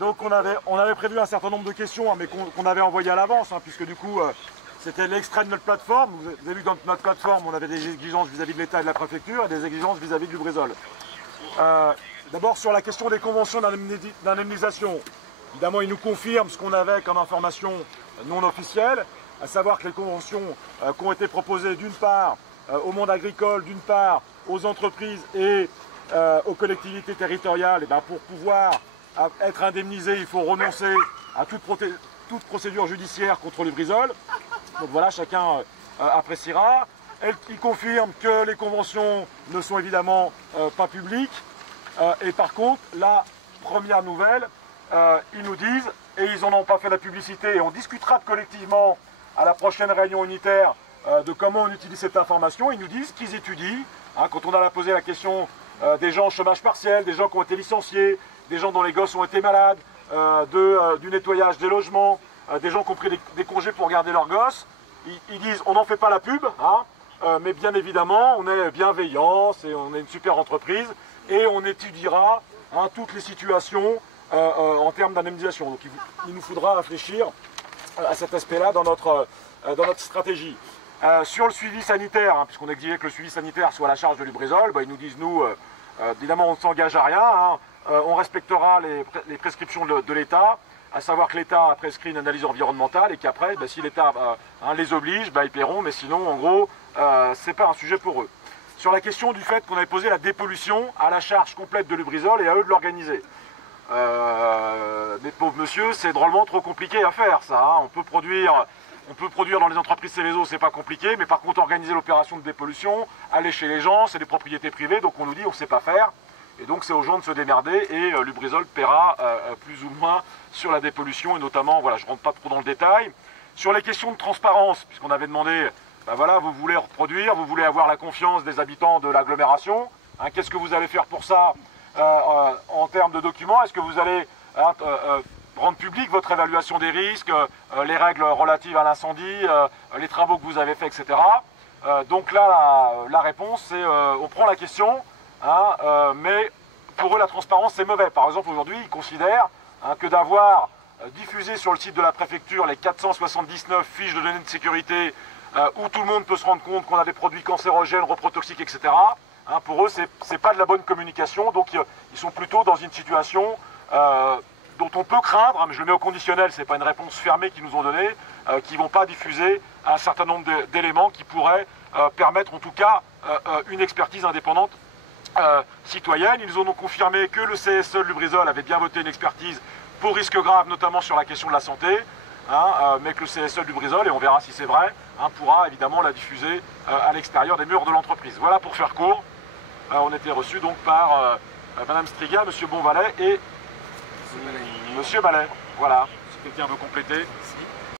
Donc on avait prévu un certain nombre de questions, hein, mais qu'on avait envoyées à l'avance, hein, puisque du coup c'était l'extrait de notre plateforme. Vous avez vu que dans notre plateforme on avait des exigences vis-à-vis de l'État et de la préfecture et des exigences vis-à-vis de Lubrizol. D'abord sur la question des conventions d'indemnisation, évidemment ils nous confirment ce qu'on avait comme information non officielle, à savoir que les conventions qui ont été proposées d'une part au monde agricole, d'une part aux entreprises et aux collectivités territoriales, et bien pour pouvoir être indemnisé, il faut renoncer à toute procédure judiciaire contre Lubrizol. Donc voilà, chacun appréciera. Il confirme que les conventions ne sont évidemment pas publiques. Et par contre, la première nouvelle, ils nous disent, et ils n'en ont pas fait la publicité, et on discutera collectivement à la prochaine réunion unitaire de comment on utilise cette information, ils nous disent qu'ils étudient, hein, quand on a posé la question des gens au chômage partiel, des gens qui ont été licenciés, des gens dont les gosses ont été malades, du nettoyage des logements, des gens qui ont pris des congés pour garder leurs gosses. Ils disent on n'en fait pas la pub, hein, mais bien évidemment on est bienveillant, on est une super entreprise et on étudiera hein, toutes les situations en termes d'indemnisation. Donc il nous faudra réfléchir à cet aspect-là dans notre stratégie. Sur le suivi sanitaire, hein, puisqu'on exigeait que le suivi sanitaire soit à la charge de Lubrizol, ils nous disent nous, évidemment on ne s'engage à rien, hein, on respectera les prescriptions de l'État, à savoir que l'État a prescrit une analyse environnementale et qu'après, si l'État les oblige, ils paieront, mais sinon, en gros, ce n'est pas un sujet pour eux. Sur la question du fait qu'on avait posé la dépollution à la charge complète de Lubrizol et à eux de l'organiser. Mes pauvres monsieur, c'est drôlement trop compliqué à faire ça. Hein. On peut produire dans les entreprises Céveso, c'est pas compliqué, mais par contre organiser l'opération de dépollution, aller chez les gens, c'est des propriétés privées, donc on nous dit on ne sait pas faire. Et donc c'est aux gens de se démerder et Lubrizol paiera plus ou moins sur la dépollution et notamment, voilà, je ne rentre pas trop dans le détail. Sur les questions de transparence, puisqu'on avait demandé, voilà, vous voulez reproduire, vous voulez avoir la confiance des habitants de l'agglomération, hein, qu'est-ce que vous allez faire pour ça en termes de documents? Est-ce que vous allez rendre public votre évaluation des risques, les règles relatives à l'incendie, les travaux que vous avez faits, etc. Donc là, la réponse, c'est on prend la question, hein, mais pour eux, la transparence, c'est mauvais. Par exemple, aujourd'hui, ils considèrent hein, que d'avoir diffusé sur le site de la préfecture les 479 fiches de données de sécurité où tout le monde peut se rendre compte qu'on a des produits cancérogènes, reprotoxiques, etc. Hein, pour eux, c'est pas de la bonne communication, donc ils sont plutôt dans une situation dont on peut craindre, hein, mais je le mets au conditionnel, c'est pas une réponse fermée qu'ils nous ont donnée, qui ne vont pas diffuser un certain nombre d'éléments qui pourraient permettre en tout cas une expertise indépendante citoyenne. Ils nous ont donc confirmé que le CSE Lubrizol avait bien voté une expertise pour risque grave, notamment sur la question de la santé, hein, mais que le CSE Lubrizol, et on verra si c'est vrai, hein, pourra évidemment la diffuser à l'extérieur des murs de l'entreprise. Voilà pour faire court. On était reçus donc par Madame Striga, Monsieur Bonvalet et Monsieur Ballet. Voilà, si quelqu'un veut compléter.